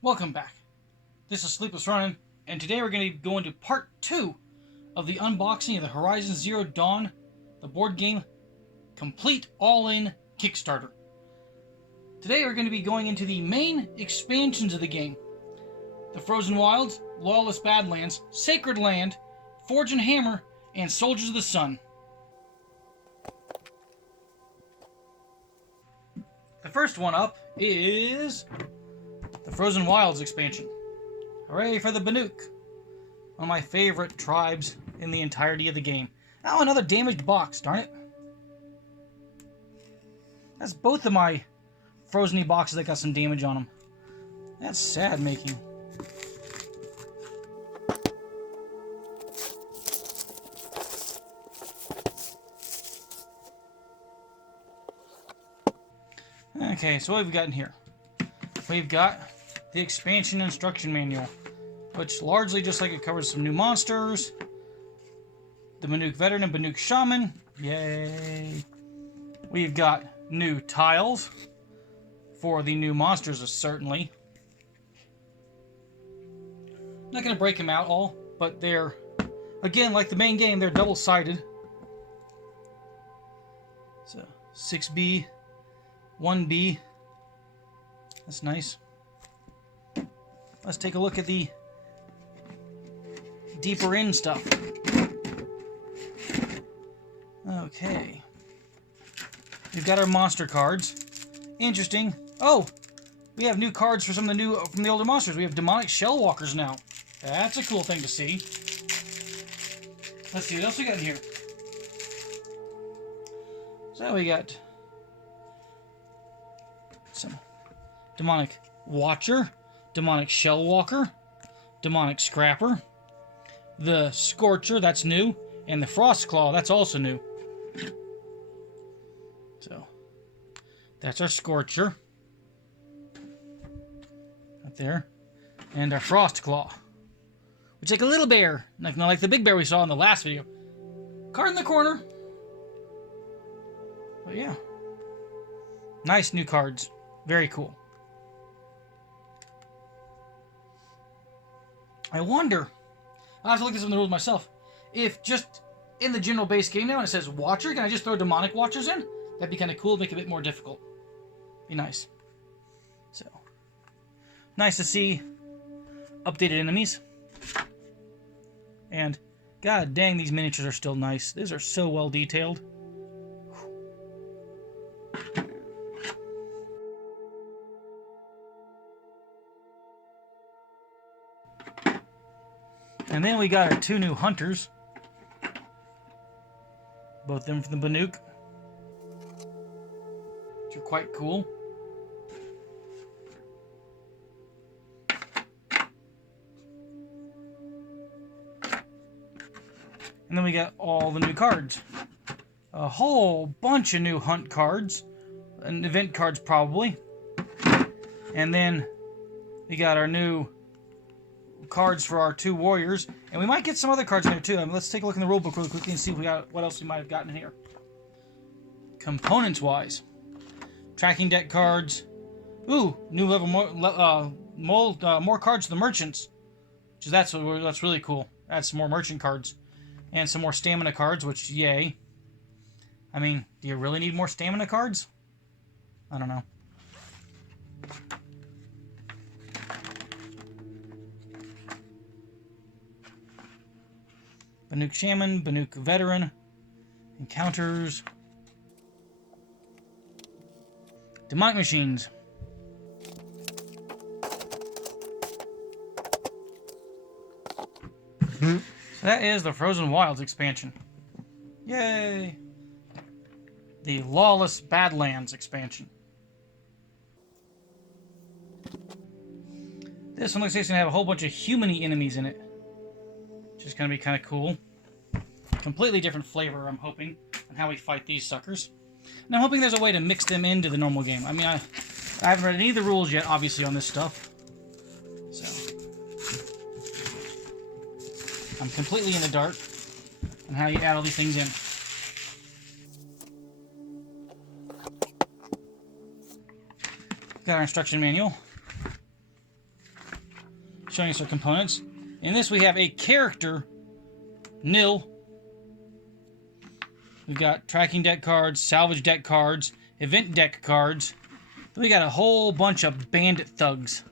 Welcome back. This is SleeplessRonin, and today we're going to go into part 2 of the unboxing of the Horizon Zero Dawn, the board game, complete all-in Kickstarter. Today we're going to be going into the main expansions of the game. The Frozen Wilds, Lawless Badlands, Sacred Land, Forge and Hammer, and Soldiers of the Sun. The first one up is the Frozen Wilds expansion. Hooray for the Banuk! One of my favorite tribes in the entirety of the game. Oh, another damaged box, darn it. That's both of my Frozen-y boxes that got some damage on them. That's sad making. Okay, so what have we got in here? We've got the expansion instruction manual, which largely, just like it, covers some new monsters, the Banuk Veteran and Banuk Shaman, yay! We've got new tiles for the new monsters, certainly. Not going to break them out all, but they're, again, like the main game, they're double-sided. So, 6B, 1B. That's nice. Let's take a look at the deeper in stuff. Okay. We've got our monster cards. Interesting. Oh, we have new cards for some of the from the older monsters. We have demonic shell walkers now. That's a cool thing to see. Let's see what else we got in here. So we got some demonic watcher, demonic shell walker, demonic scrapper, the scorcher, that's new, and the frost claw, that's also new. So that's our scorcher up there, and our frost claw, which is like a little bear, not like the big bear we saw in the last video. Card in the corner. But yeah, nice new cards, very cool. I wonder, I'll have to look this up in the rules myself, if just in the general base game now and it says Watcher, can I just throw demonic Watchers in? That'd be kind of cool, make it a bit more difficult. Be nice. So, nice to see updated enemies. And, god dang, these miniatures are still nice. These are so well detailed. And then we got our two new hunters. Both of them from the Banuk. Which are quite cool. And then we got all the new cards. A whole bunch of new hunt cards. And event cards, probably. And then we got our new cards for our two warriors, and we might get some other cards in here too. Let's take a look in the rulebook really quickly and see what else we might have gotten in here. Components wise, tracking deck cards. Ooh, new level more cards for the merchants, which is that's really cool. Add some more merchant cards and some more stamina cards, which yay. I mean, do you really need more stamina cards? I don't know. Banuk Shaman, Banuk Veteran, Encounters, Demonic Machines. So that is the Frozen Wilds expansion. Yay! The Lawless Badlands expansion. This one looks like it's going to have a whole bunch of human-y enemies in it. Which is going to be kind of cool. Completely different flavor, I'm hoping, on how we fight these suckers. And I'm hoping there's a way to mix them into the normal game. I mean, I haven't read any of the rules yet, obviously, on this stuff. So, I'm completely in the dark on how you add all these things in. Got our instruction manual. showing us our components. In this we have a character, nil. We've got tracking deck cards, salvage deck cards, event deck cards. Then we got a whole bunch of bandit thugs.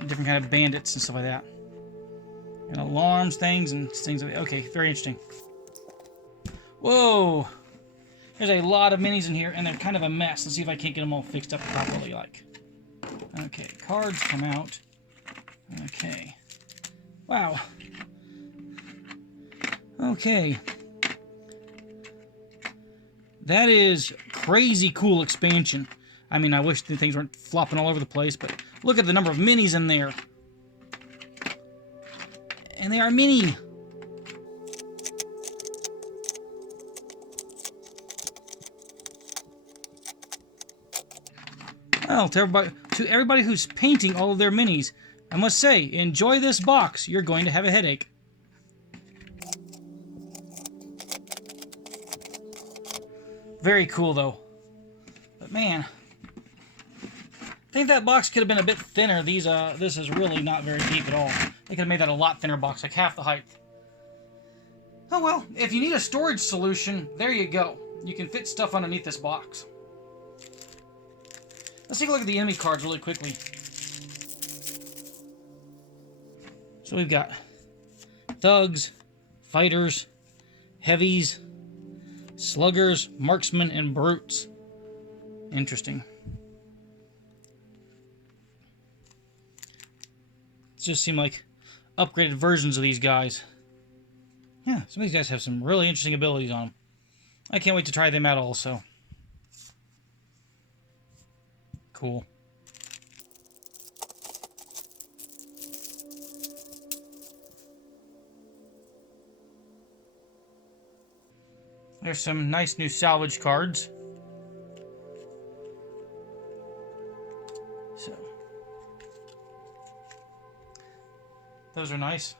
Different kind of bandits and stuff like that. And alarms, things, and things like that. Okay, very interesting. Whoa! There's a lot of minis in here, and they're kind of a mess. Let's see if I can't get them all fixed up properly, like. Okay, cards come out. Okay. Wow. Okay. That is crazy cool expansion. I mean, I wish the things weren't flopping all over the place, but look at the number of minis in there. And they are mini. Well, to everybody who's painting all of their minis, I must say, enjoy this box. You're going to have a headache. Very cool, though. But man, I think that box could have been a bit thinner. This is really not very deep at all. They could have made that a lot thinner box, like half the height. Oh well, if you need a storage solution, there you go. You can fit stuff underneath this box. Let's take a look at the enemy cards really quickly. So we've got thugs, fighters, heavies, sluggers, marksmen, and brutes. Interesting. It just seem like upgraded versions of these guys. Yeah, some of these guys have some really interesting abilities on them. I can't wait to try them out also. Cool. There's some nice new salvage cards. So, those are nice,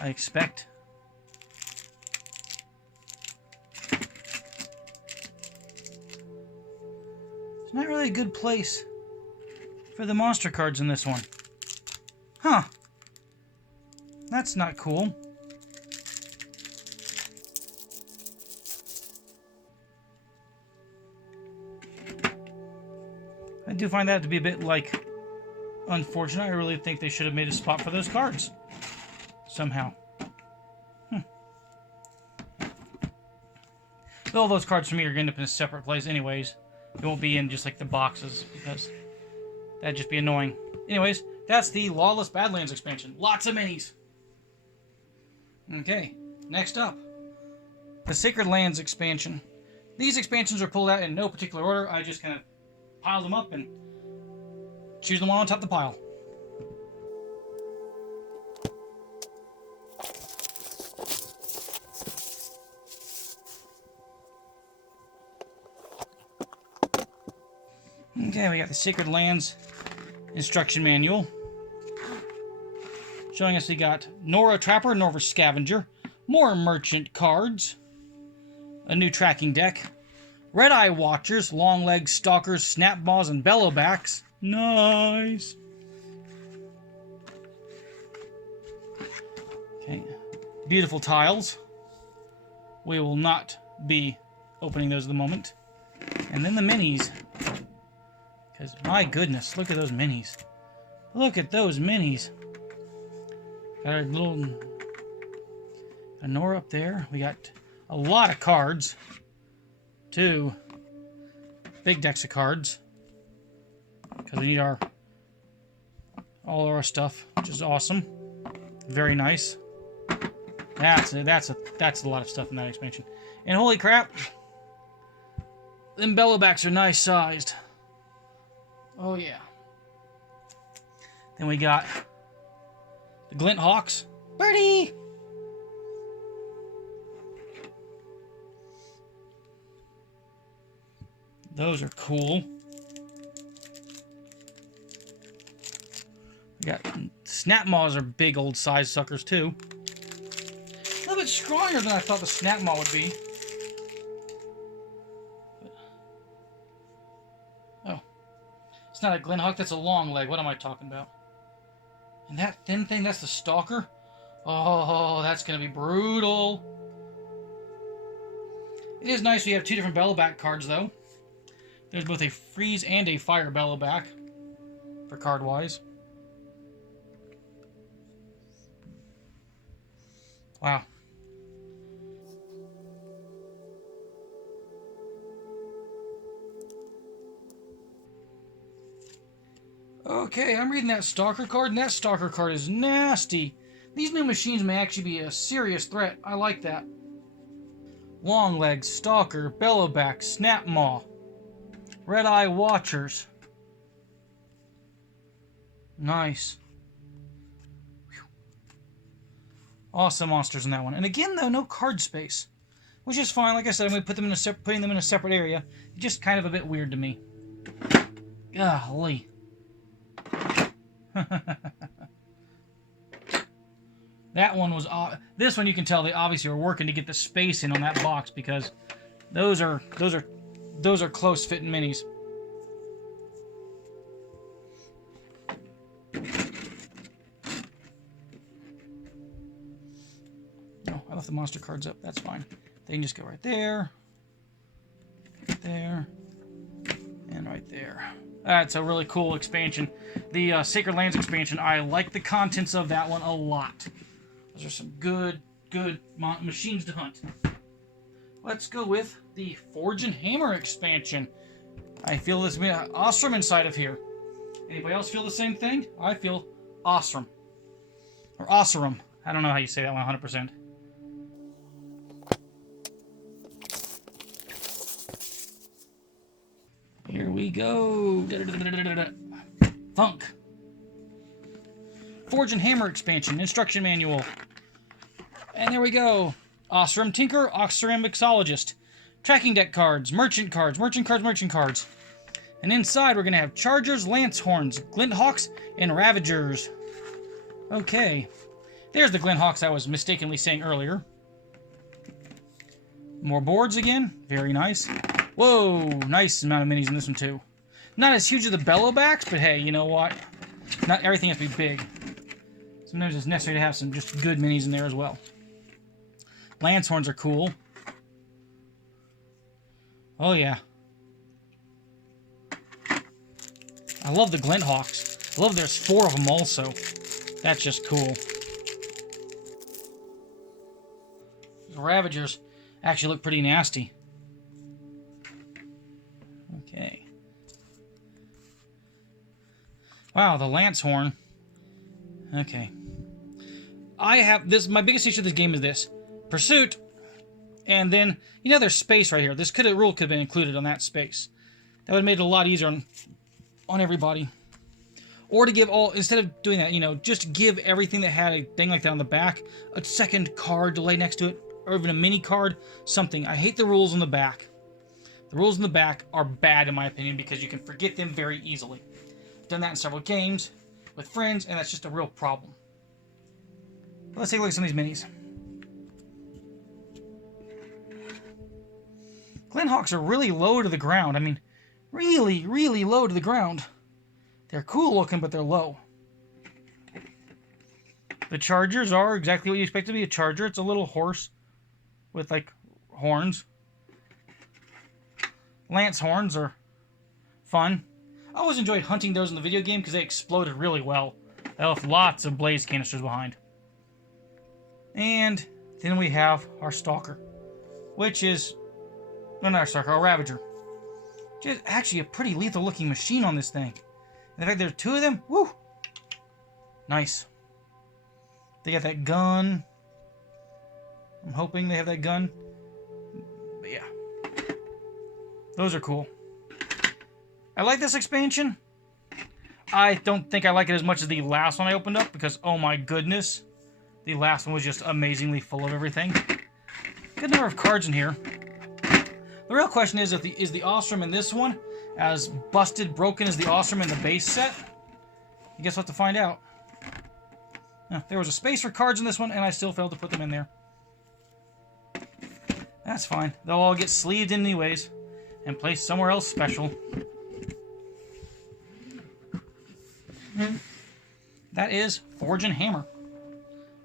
I expect. It's not really a good place for the monster cards in this one. Huh. That's not cool. I do find that to be a bit, like, unfortunate. I really think they should have made a spot for those cards. Somehow. All those cards for me are going to end up in a separate place anyways. It won't be in just, like, the boxes, because that'd just be annoying. Anyways, that's the Lawless Badlands expansion. Lots of minis. Okay, next up. The Sacred Lands expansion. These expansions are pulled out in no particular order. I just kind of pile them up and choose the one on top of the pile. Okay, we got the Sacred Lands instruction manual. Showing us we got Nora Trapper, Nora Scavenger, more merchant cards, a new tracking deck, Red Eye Watchers, Long Legs, Stalkers, Snapmaws, and Bellowbacks. Nice! Okay, beautiful tiles. We will not be opening those at the moment. And then the minis. Because, my goodness, look at those minis. Look at those minis. Got our little Nora up there. We got a lot of cards. 2 big decks of cards. Because we need all of our stuff, which is awesome. Very nice. That's a lot of stuff in that expansion. And holy crap, them Bellowbacks are nice sized. Oh yeah. Then we got the Glint Hawks. Birdie! Those are cool. We got Snapmaws are big old size suckers too. A little bit stronger than I thought the Snapmaw would be. Oh. It's not a Glint Hawk, that's a long leg. What am I talking about? And that thin thing, that's the Stalker? Oh, that's going to be brutal. It is nice we have two different Bellowback cards, though. There's both a Freeze and a Fire Bellowback for card-wise. Wow. Okay, I'm reading that Stalker card, and that Stalker card is nasty. These new machines may actually be a serious threat. I like that. Longlegs, Stalker, Bellowback, Snapmaw, Red-Eye Watchers. Nice. Whew. Awesome monsters in that one. And again, though, no card space, which is fine. Like I said, I'm going to put them in putting them in a separate area. Just kind of a bit weird to me. Golly. That one was. This one you can tell they obviously were working to get the space in on that box because those are close fitting minis. No, I left the monster cards up. That's fine. They can just go right there, there, and right there. That's a really cool expansion. The Sacred Lands expansion, I like the contents of that one a lot. Those are some good machines to hunt. Let's go with the Forge and Hammer expansion. I feel this awesome inside of here. Anybody else feel the same thing? I feel awesome. Or awesome. I don't know how you say that one 100%. Here we go. Thunk. Forge and Hammer expansion, instruction manual. And there we go. Osram Tinker, Osram Mixologist. Tracking deck cards, merchant cards. And inside we're going to have Chargers, Lancehorns, Glinthawks, and Ravagers. Okay. There's the Glinthawks I was mistakenly saying earlier. More boards again. Very nice. Whoa, nice amount of minis in this one too. Not as huge as the Bellowbacks, but hey, you know what? Not everything has to be big. Sometimes it's necessary to have some just good minis in there as well. Lancehorns are cool. Oh yeah. I love the Glinthawks. I love there's 4 of them also. That's just cool. The Ravagers actually look pretty nasty. Okay. Wow, the Lancehorn. Okay. I have this. My biggest issue with this game is this: pursuit, and then there's space right here. This rule could have been included on that space. That would have made it a lot easier on everybody. Or to give instead of doing that, just give everything that had a thing like that on the back a second card to lay next to it, or even a mini card, something. I hate the rules on the back. The rules in the back are bad in my opinion because you can forget them very easily. I've done that in several games with friends, and that's just a real problem. But let's take a look at some of these minis. Glinthawks are really low to the ground. I mean, really, really low to the ground. They're cool looking, but they're low. The Chargers are exactly what you expect to be a Charger. It's a little horse with, like, horns. Lancehorns are fun. I always enjoyed hunting those in the video game because they exploded really well. They left lots of blaze canisters behind. And then we have our Stalker, which is... No, not our Stalker, our Ravager. Which is actually a pretty lethal looking machine on this thing. And the fact there's 2 of them, woo! Nice. They got that gun. I'm hoping they have that gun. But yeah. Those are cool. I like this expansion. I don't think I like it as much as the last one I opened up because, oh my goodness, the last one was just amazingly full of everything. Good number of cards in here. The real question is, is the Ostrom in this one as busted, broken as the Ostrom in the base set? I guess we'll have to find out. There was a space for cards in this one, and I still failed to put them in there. That's fine. They'll all get sleeved in anyways and placed somewhere else special. That is Forge and Hammer.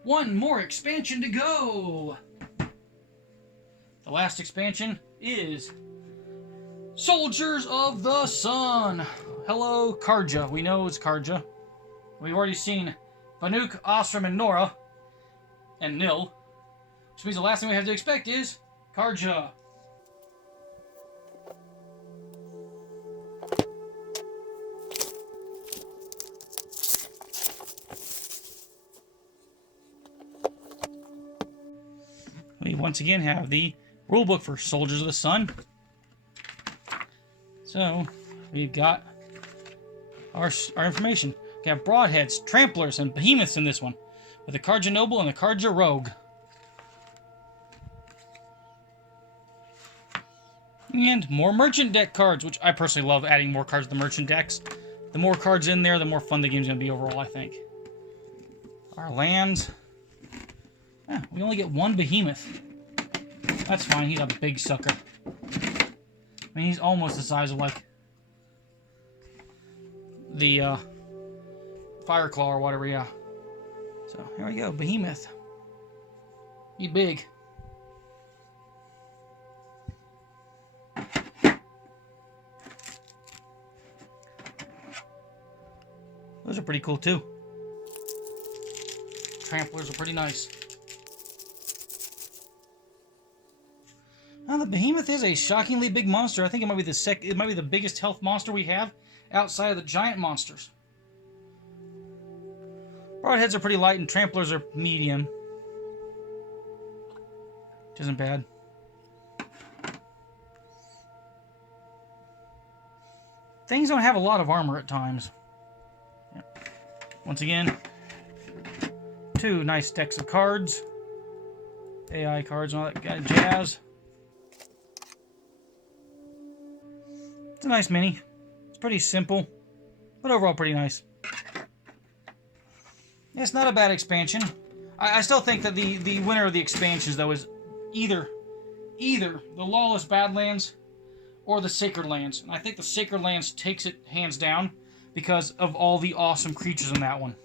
One more expansion to go. The last expansion is Soldiers of the Sun. Hello, Karja. We know it's Karja. We've already seen Banuk, Osram, and Nora, and Nil, which means the last thing we have to expect is Karja. We once again have the rulebook for Soldiers of the Sun. So, we've got our information. We have Broadheads, Tramplers, and Behemoths in this one, with the Karja Noble and the Karja Rogue. And more Merchant deck cards, which I personally love adding more cards to the Merchant decks. The more cards in there, the more fun the game's going to be overall, I think. Our lands. We only get one Behemoth. That's fine, he's a big sucker. I mean, he's almost the size of, like, the, Fireclaw or whatever, yeah. So, here we go, Behemoth. You big. Those are pretty cool, too. Tramplers are pretty nice. Now, the Behemoth is a shockingly big monster. I think it might be the biggest health monster we have outside of the giant monsters. Broadheads are pretty light, and Tramplers are medium. Which isn't bad. Things don't have a lot of armor at times. Yeah. Once again, two nice decks of cards. AI cards and all that kind of jazz. It's a nice mini. It's pretty simple, but overall pretty nice. It's not a bad expansion. I still think that the winner of the expansions, though, is either the Lawless Badlands or the Sacred Lands. And I think the Sacred Lands takes it hands down because of all the awesome creatures in that one.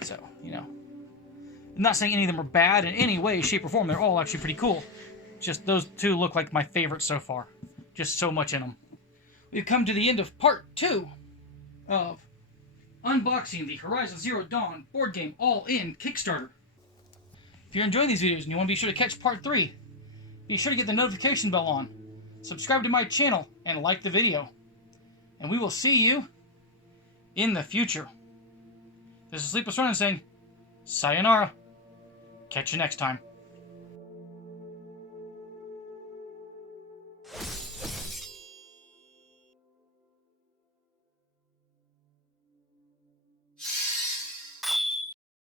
So, you know. I'm not saying any of them are bad in any way, shape, or form. They're all actually pretty cool. Just those two look like my favorites so far. Just so much in them. We've come to the end of part 2 of unboxing the Horizon Zero Dawn board game all-in Kickstarter. If you're enjoying these videos and you want to be sure to catch part 3, be sure to get the notification bell on, subscribe to my channel, and like the video. And we will see you in the future. This is SleeplessRonin saying, sayonara. Catch you next time.